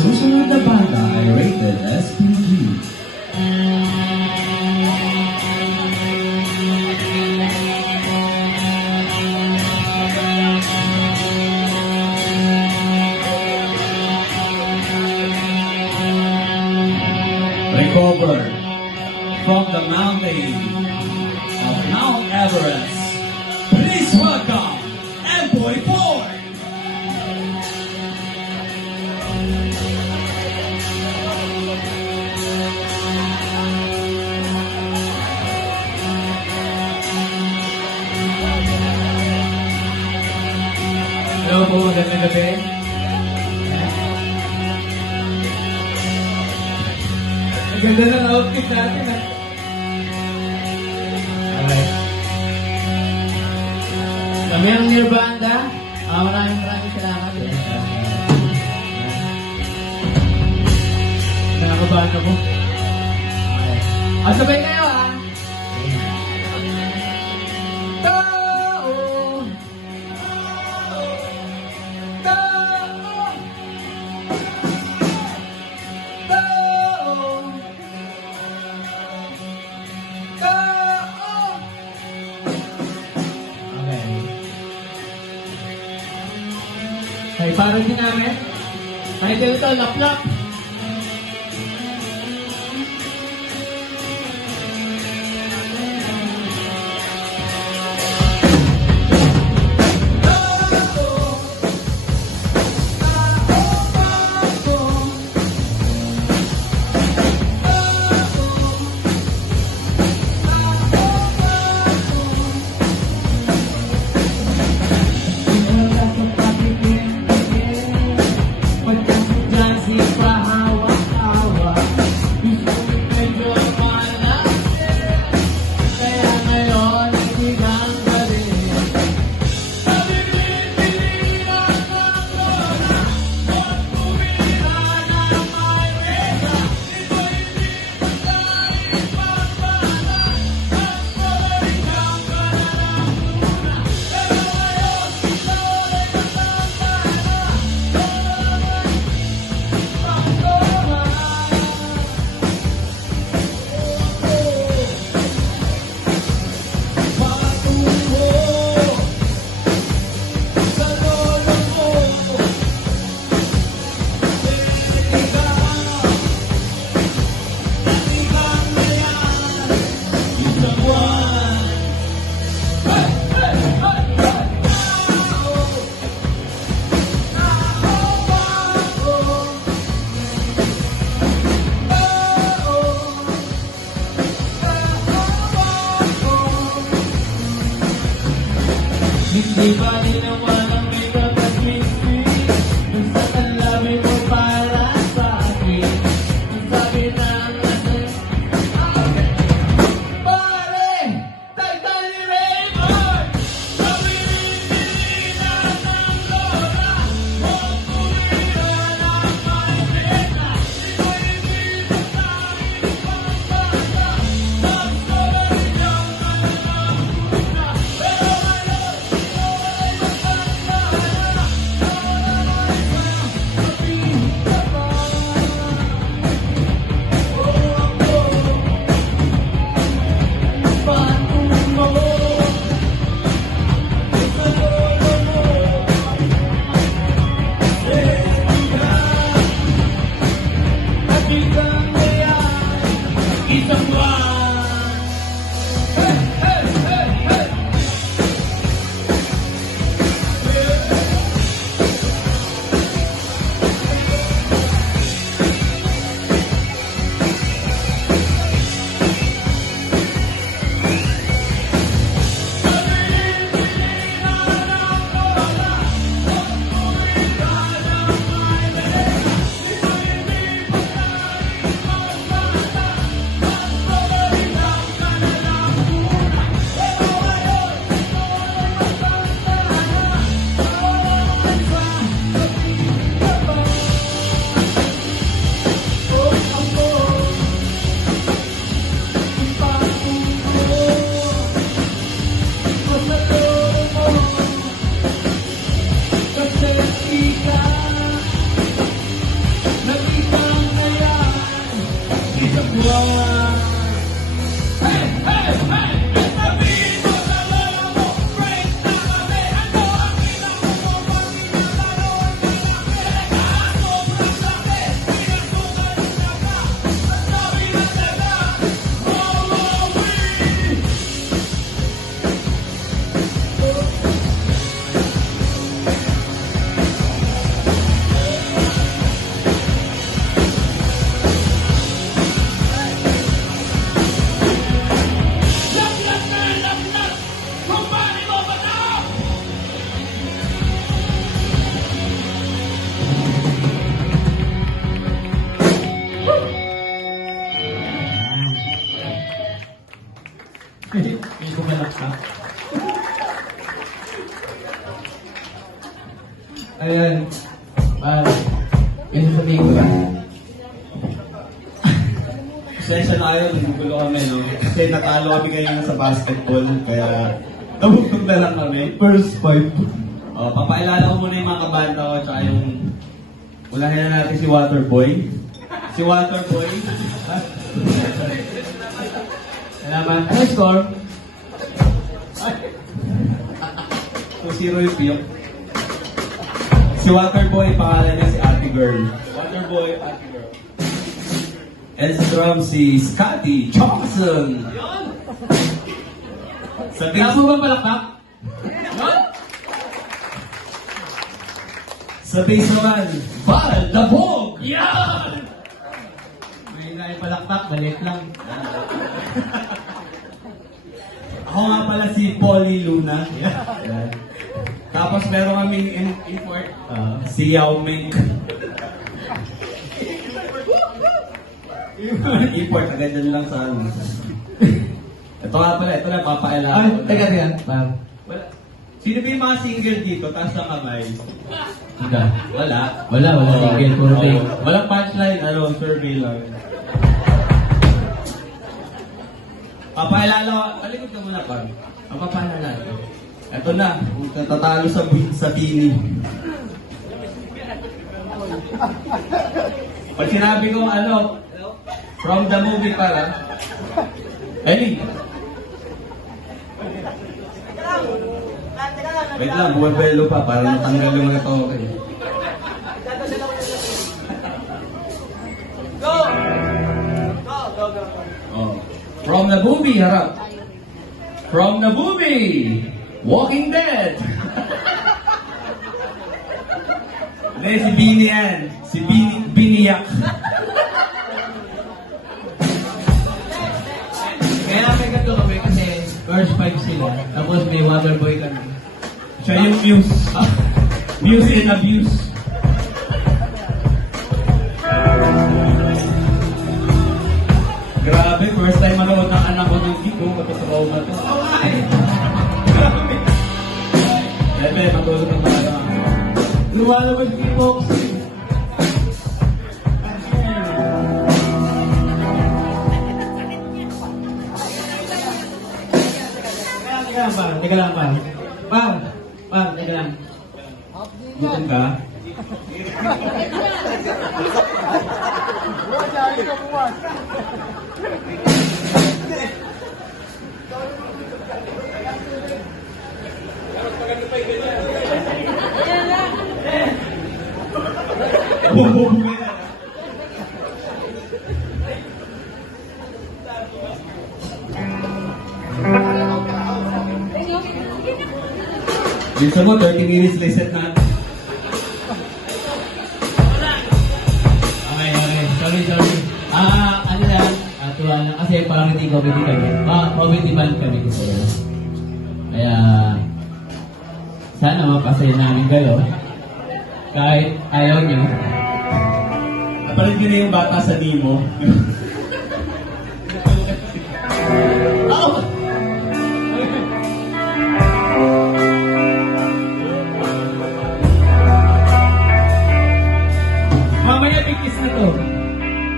susunod na banda ay rated SPG. Recover from the mountain of Mount Everest. Please welcome Emboy Boy! Hello po, magandang gabi. Ang ganda ng outfit natin, ha? Alright. Kami ang Nirvana. Maraming salamat. Nakakabahan ako. Okay. Sabay kayo, ha? Ay, parang din namin. Title ito, Lap-Lap. Hindi ba ninawan ang makeup at lipstick? Basta ang labi mo para sa akin. Ang sabi ng natin, pare! Tagtal ni Raymond! Sabi nila ng Lola, huwag kumira ng mantika. Ito hindi basta ibang bata. Mag-strawberry jam ka na ng puta. Pero ngayon, Ayan. Yung sasabihin ko lang. Session na kayo, naggugulo kami, no? Kasi natalo kami kanina sa basketball, kaya nabugtong na lang kami. First five. Papakilala ko muna yung mga kabanda ko, tsaka yung... Ulahin na natin si Waterboy. Si Waterboy. Salamat. Ano score? 2-0 yung piyok. Si Waterboy, pangalan niya si Ate Girl. Waterboy, Ate Girl. And sa drum si Scotty Johnson. Sa Kaya bass, mo ba palakpak? Yun? sa bass naman, Val Dabog. Yan! May na palakpak, balik lang. Ako nga pala si Polly Luna. Tapos meron kaming import, si Yao Ming. Import, agad dyan lang sa ano. Ito nga pala, ito na, papakailangan Ay, ko na. teka yan. Wala. Sino ba yung mga single dito? Taas ng kamay. Hindi. Wala. Wala single, puro Oo. fake. Walang punchline, ano, survey lang. Papakilala ko, talikod ka muna pa. Papapalala natin. Ito na, tatalo sa bini. Pag sinabi ko ano, from the movie para, Ellie. Wait lang, buwabelo pa para matanggal yung mga token. Oh. From the movie, harap. From the movie, Walking Dead. Hindi, si Bini yan. Si Biniyak. Kaya may ganito kami kasi first five sila. Tapos may Waterboy kami. Siya yung Muse. Muse and Abuse. Grabe, first time manood ng anak ko ng gig. Kapatulaw na to. Okay! Grabe. Bebe, matulog ng mga anak. Lumalabas si Fox. Teka lang, pang. Teka lang. Gutom ka? Bisa mo, 30 minutes reset na. Okay. Sorry. Ano lang, tuwa lang. Kasi parang hindi comedy kami. Comedy band kami kasi. Kaya, sana mapasaya namin kayo. Kahit ayaw nyo. Napanood nyo na yung bata sa Nemo.